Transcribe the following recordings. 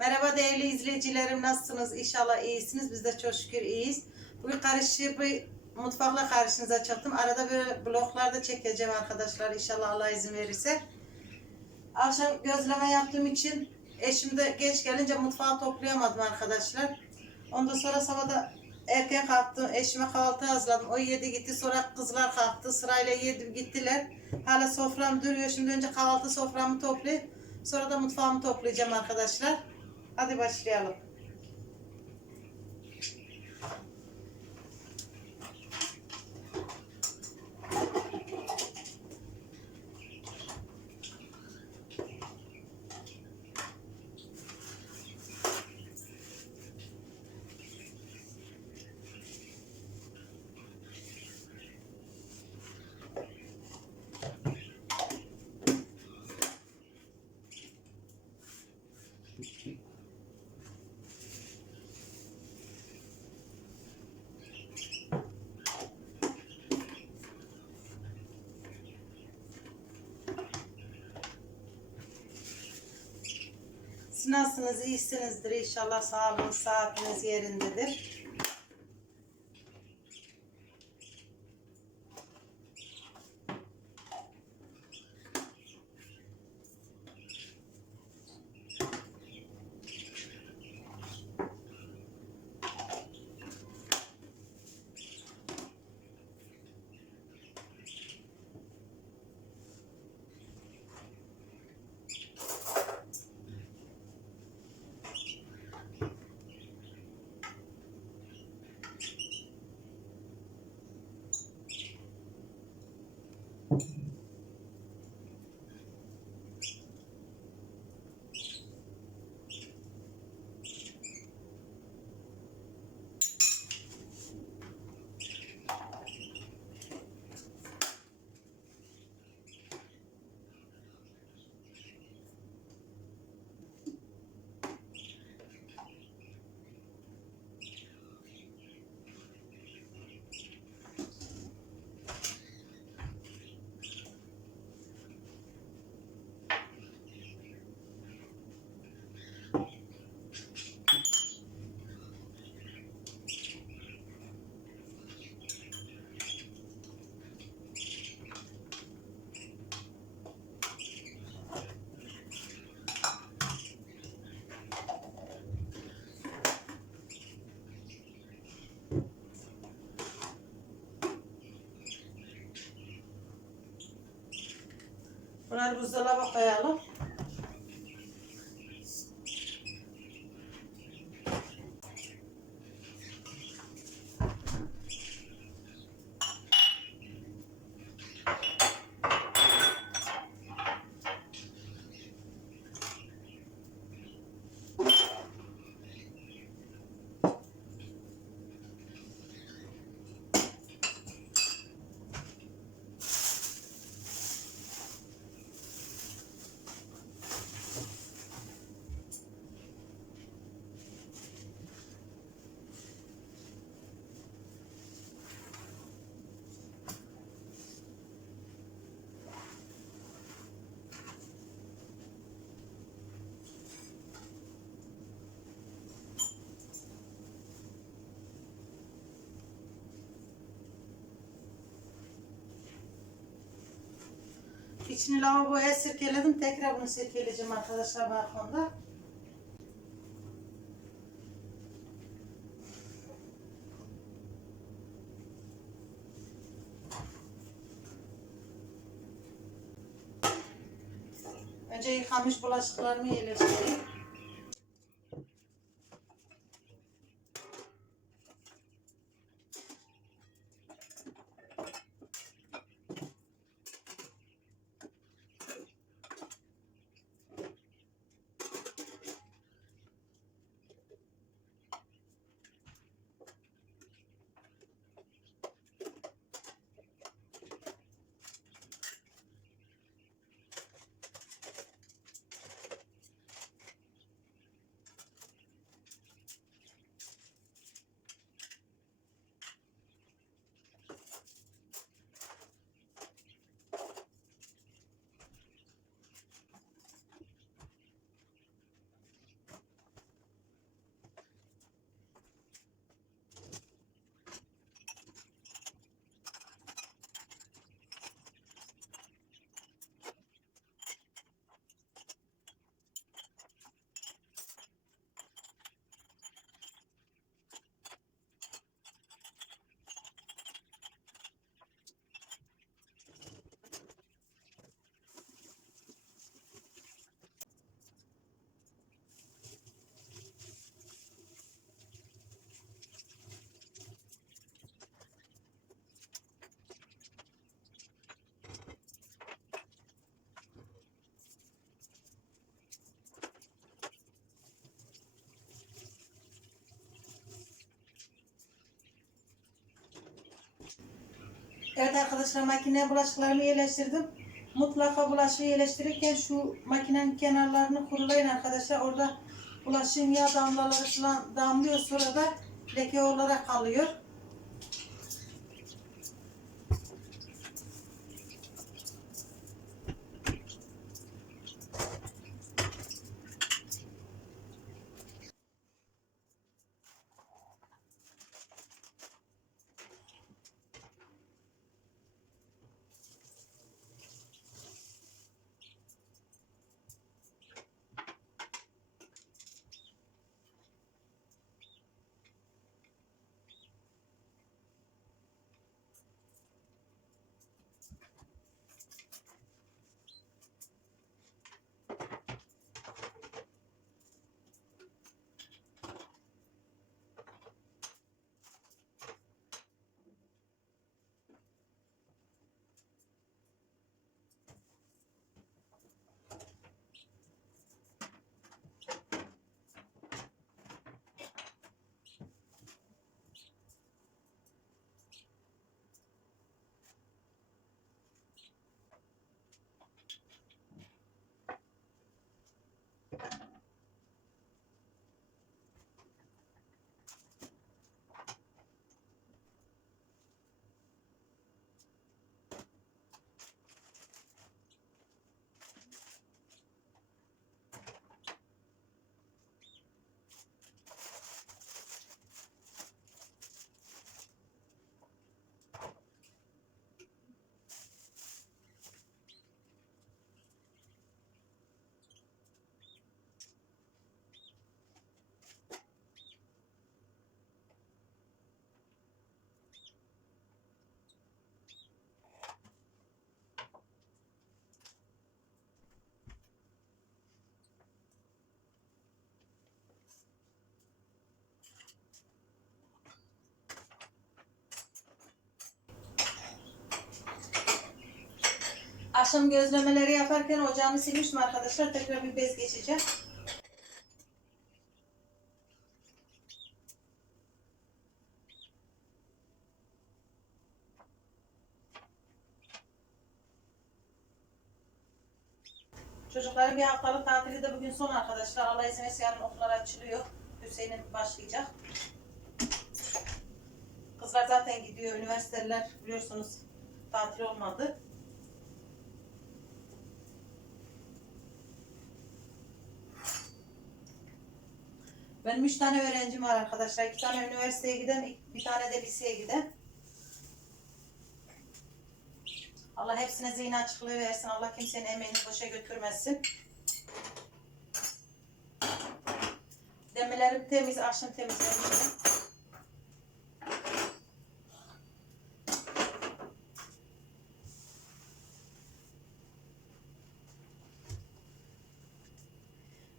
Merhaba değerli izleyicilerim nasılsınız? İnşallah iyisiniz. Biz de çok şükür iyiyiz. Bugün karışık bir mutfakla karşınıza çıktım. Arada böyle bloklarda çekeceğim arkadaşlar inşallah Allah izin verirse. Akşam gözleme yaptığım için eşim de geç gelince mutfağı toplayamadım arkadaşlar. Ondan sonra sabah da erken kalktım. Eşime kahvaltı hazırladım. O yedi gitti. Sonra kızlar kalktı. Sırayla yedim gittiler. Hala sofram duruyor. Şimdi önce kahvaltı soframı toplayıp sonra da mutfağımı toplayacağım arkadaşlar. Hadi başlayalım. Siz nasılsınız? İyisinizdir inşallah. Sağlığınız, saatiniz yerindedir. Bunları buzdolaba koyalım. İçini lavaboya sirkeledim. Tekrar bunu sirkeleyeceğim arkadaşlar balkonda. Önce yıkamış bulaşıklarımı yerleştireyim. Evet arkadaşlar makineye bulaşıklarımı yerleştirdim. Mutlaka bulaşığı yerleştirirken şu makinenin kenarlarını kurulayın arkadaşlar. Orada bulaşığın yağ damlaları falan damlıyor sonra da leke olarak kalıyor. Akşam gözlemeleri yaparken ocağımı silmiştim arkadaşlar. Tekrar bir bez geçeceğim. Çocukların bir haftalık tatili de bugün son arkadaşlar. Allah izin verirse yarın okullar açılıyor. Hüseyin'in başlayacak. Kızlar zaten gidiyor. Üniversiteler biliyorsunuz tatil olmadı. Benim üç tane öğrencim var arkadaşlar. İki tane üniversiteye giden, bir tane de liseye giden. Allah hepsine zihin açıklığı versin. Allah kimsenin emeğini boşa götürmesin. Demelerim temiz, akşam temizlemişim.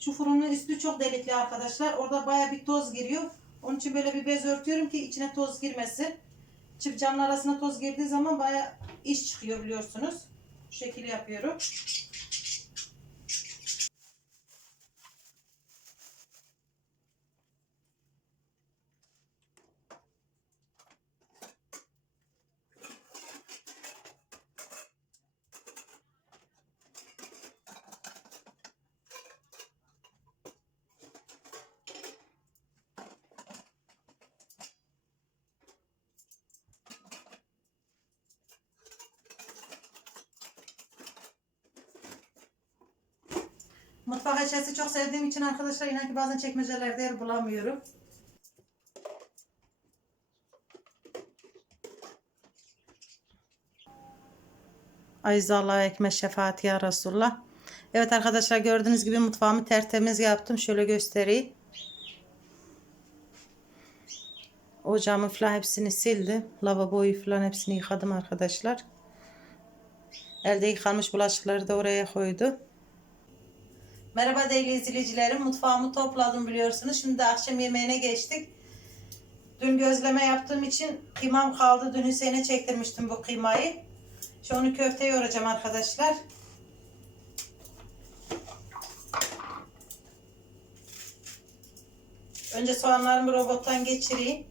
Şu fırının üstü çok delikli arkadaşlar. Orada baya bir toz giriyor. Onun için böyle bir bez örtüyorum ki içine toz girmesin. Çift camın arasına toz girdiği zaman baya iş çıkıyor biliyorsunuz. Bu şekil yapıyorum. Mutfak eşyası çok sevdiğim için arkadaşlar inan ki bazen çekmecelerde yer bulamıyorum. Aziz Allah'a ekmek şefaati ya Resulullah. Evet arkadaşlar gördüğünüz gibi mutfağımı tertemiz yaptım. Şöyle göstereyim. Ocağımı falan hepsini sildim. Lavaboyu falan hepsini yıkadım arkadaşlar. Elde yıkanmış bulaşıkları da oraya koydu. Merhaba değerli izleyicilerim. Mutfağımı topladım biliyorsunuz. Şimdi de akşam yemeğine geçtik. Dün gözleme yaptığım için kıymam kaldı. Dün Hüseyin'e çektirmiştim bu kıymayı. Şimdi onu köfte yoğuracağım arkadaşlar. Önce soğanlarımı robottan geçireyim.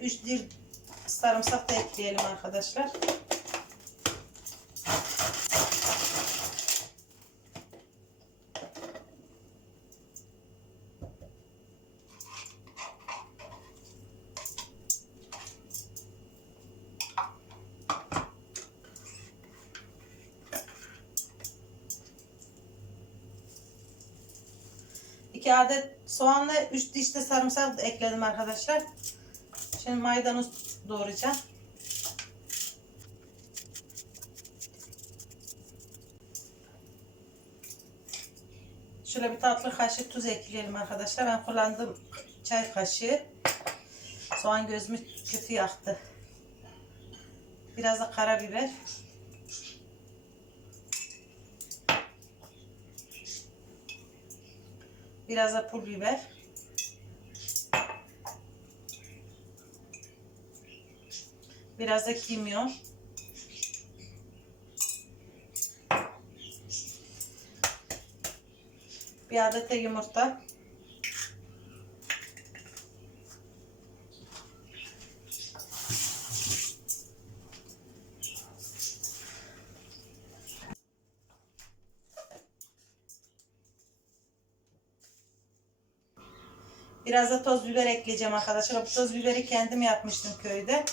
3 dil sarımsak da ekleyelim arkadaşlar. İki adet soğan ve 3 diş de sarımsak ekledim arkadaşlar. Şimdi maydanoz doğrayacağım. Şöyle bir tatlı kaşık tuz ekleyelim arkadaşlar. Ben kullandığım çay kaşığı. Soğan gözümü kötü yaktı. Biraz da karabiber. Biraz da pul biber. Biraz da kimyon. Bir adet de yumurta. Biraz da toz biber ekleyeceğim arkadaşlar. Bu toz biberi kendim yapmıştım köyde.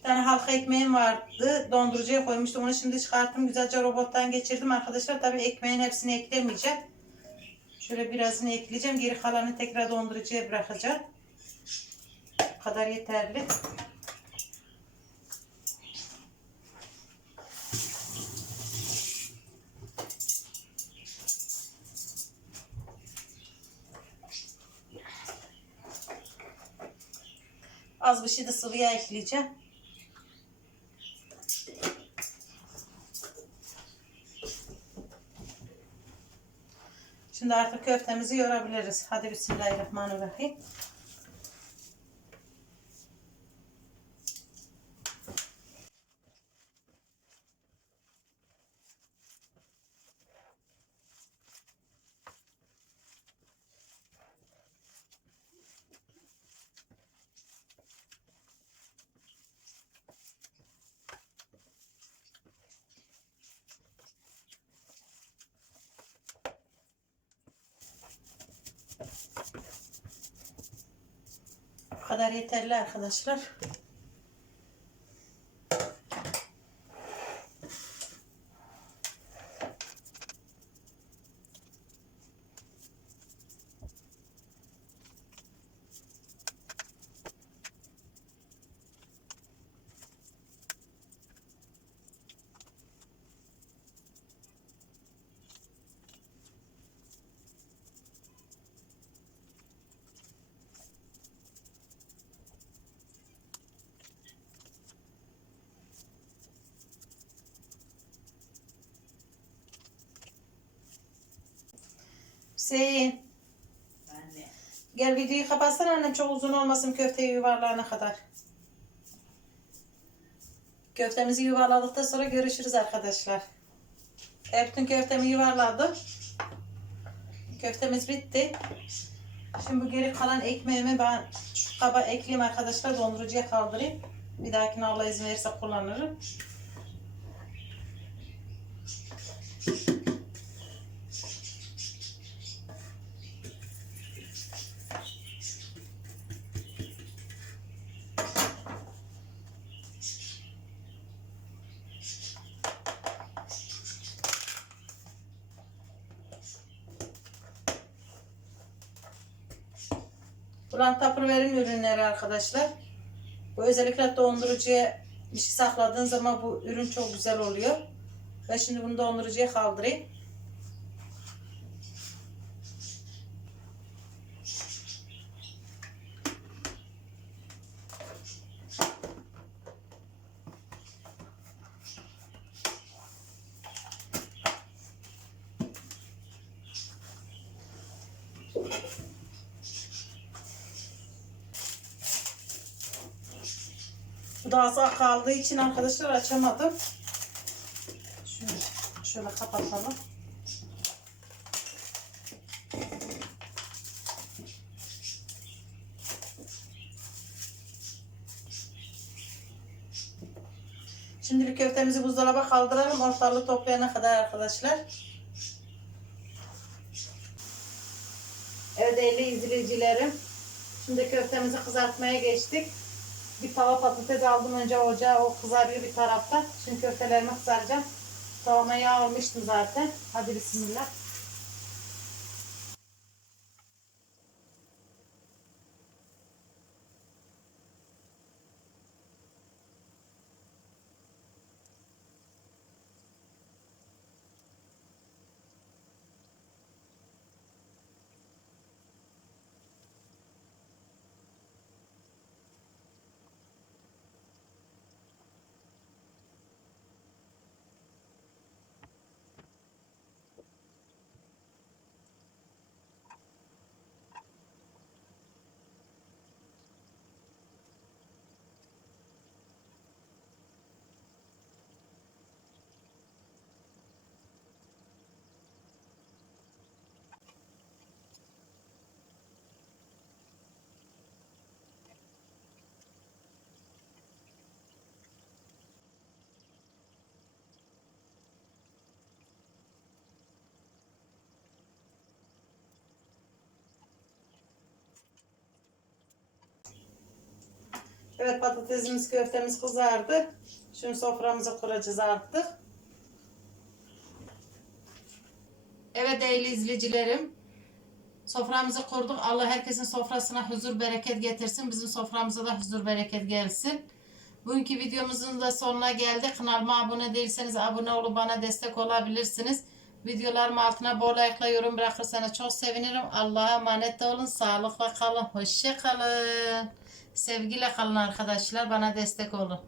Bir tane halka ekmeğim vardı. Dondurucuya koymuştum. Onu şimdi çıkarttım. Güzelce robottan geçirdim arkadaşlar. Tabii ekmeğin hepsini eklemeyeceğim. Şöyle birazını ekleyeceğim. Geri kalanı tekrar dondurucuya bırakacağım. Bu kadar yeterli. Az bir şey de sıvı yağ ekleyeceğim. Şimdi artık köftemizi yorabiliriz. Hadi Bismillahirrahmanirrahim. Kadar yeterli arkadaşlar. Hüseyin. Anne. Gel videoyu kapatsana annem çok uzun olmasın köfteyi yuvarlayana kadar. Köftemizi yuvarladıktan sonra görüşürüz arkadaşlar. E, bütün köftemi yuvarladım. Köftemiz bitti. Şimdi bu geri kalan ekmeğimi ben şu kaba ekleyeyim arkadaşlar dondurucuya kaldırayım. Bir dahakine Allah izin verirse kullanırım. Bulan Tupperware'in ürünleri arkadaşlar. Bu özellikle dondurucuya bir şey sakladığın zaman bu ürün çok güzel oluyor. Ben şimdi bunu dondurucuya kaldırayım. Bu da az kaldığı için arkadaşlar açamadım. Şunu şöyle kapatalım. Şimdilik köftemizi buzdolaba kaldıralım. Ortalığı toplayana kadar arkadaşlar. Evet değerli izleyicilerim. Şimdi köftemizi kızartmaya geçtik. Bir tava patates aldım önce ocağa. O kızarıyor bir tarafta. Şimdi köftelerimi kızaracağım. Tavama yağ almıştım zaten. Hadi bismillah. Evet patatesimiz köftemiz kızardı. Şimdi soframızı kuracağız artık. Evet değerli izleyicilerim. Soframızı kurduk. Allah herkesin sofrasına huzur bereket getirsin. Bizim soframıza da huzur bereket gelsin. Bugünkü videomuzun da sonuna geldik. Kanalıma abone değilseniz abone olup bana destek olabilirsiniz. Videolarım altına bol like'la yorum bırakırsanız çok sevinirim. Allah'a emanet olun. Sağlıkla kalın. Hoşça kalın. Sevgiyle kalın arkadaşlar. Bana destek olun.